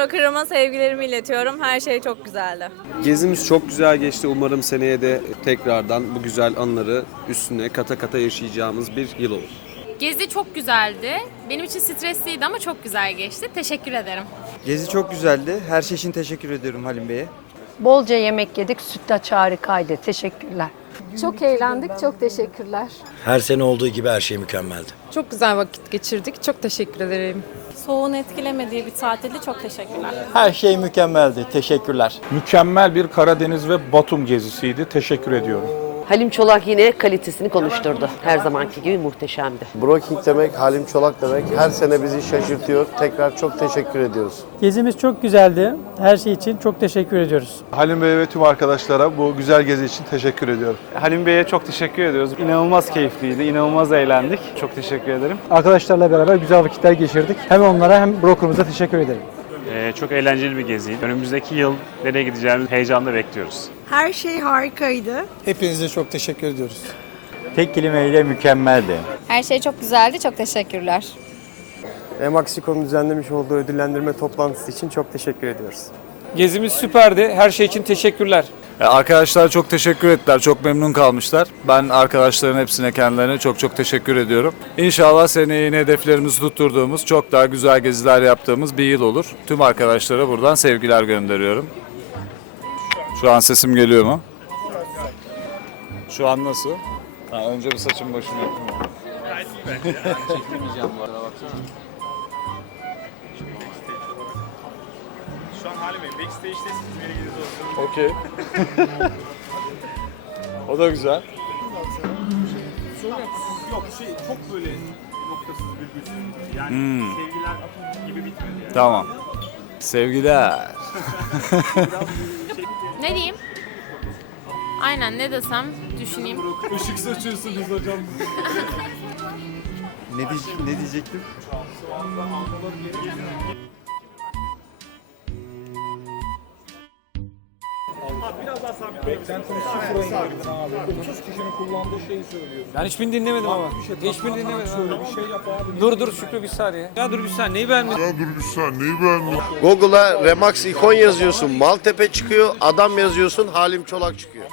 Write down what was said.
Canım brokerıma sevgilerimi iletiyorum. Her şey çok güzeldi. Gezimiz çok güzel geçti. Umarım seneye de tekrardan bu güzel anları üstüne kata kata yaşayacağımız bir yıl olur. Gezi çok güzeldi. Benim için stresliydi ama çok güzel geçti. Teşekkür ederim. Gezi çok güzeldi. Her şey için teşekkür ediyorum Halim Bey'e. Bolca yemek yedik, sütlaç harikaydı. Teşekkürler. Çok eğlendik. Çok teşekkürler. Her sene olduğu gibi her şey mükemmeldi. Çok güzel vakit geçirdik. Çok teşekkür ederim. Soğuğun etkilemediği bir tatilde çok teşekkürler. Her şey mükemmeldi. Teşekkürler. Mükemmel bir Karadeniz ve Batum gezisiydi. Teşekkür ediyorum. Halim Çolak yine kalitesini konuşturdu. Her zamanki gibi muhteşemdi. Broking demek, Halim Çolak demek. Her sene bizi şaşırtıyor. Tekrar çok teşekkür ediyoruz. Gezimiz çok güzeldi. Her şey için çok teşekkür ediyoruz. Halim Bey ve tüm arkadaşlara bu güzel gezi için teşekkür ediyorum. Halim Bey'e çok teşekkür ediyoruz. İnanılmaz keyifliydi, inanılmaz eğlendik. Çok teşekkür ederim. Arkadaşlarla beraber güzel vakitler geçirdik. Hem onlara hem brokerımıza teşekkür ederim. Ee, çok eğlenceli bir geziydi. Önümüzdeki yıl nereye gideceğimizi heyecanla bekliyoruz. Her şey harikaydı. Hepinize çok teşekkür ediyoruz. Tek kelimeyle mükemmeldi. Her şey çok güzeldi. Çok teşekkürler. Emaxico'nun düzenlemiş olduğu ödüllendirme toplantısı için çok teşekkür ediyoruz. Gezimiz süperdi. Her şey için teşekkürler. E, Arkadaşlar çok teşekkür ettiler. Çok memnun kalmışlar. Ben arkadaşların hepsine kendilerine çok çok teşekkür ediyorum. İnşallah seneye yine hedeflerimizi tutturduğumuz, çok daha güzel geziler yaptığımız bir yıl olur. Tüm arkadaşlara buradan sevgiler gönderiyorum. Şu an sesim geliyor mu? Şu an nasıl? Ha, önce bir saçım başımı yapayım. Şu an Halim Bey, backstage'desiniz. Bilginiz olsun. Okey. o da güzel. Yok şey çok böyle noktasız virgülsüz. Yani Hmm. sevgiler gibi bitmedi yani. Tamam. Sevgiler. Ne diyeyim? Aynen ne desem düşüneyim. Işık saçıyorsunuz hocam. Ne, diye- ne diyecektim? Ben hiçbirini dinlemedim ama. Hiçbirini dinlemedim abi. Dur dur Şükrü bir saniye. Ya dur bir saniye neyi beğenmedin? Google'a Remax ikon yazıyorsun, Maltepe çıkıyor, adam yazıyorsun, Halim Çolak çıkıyor.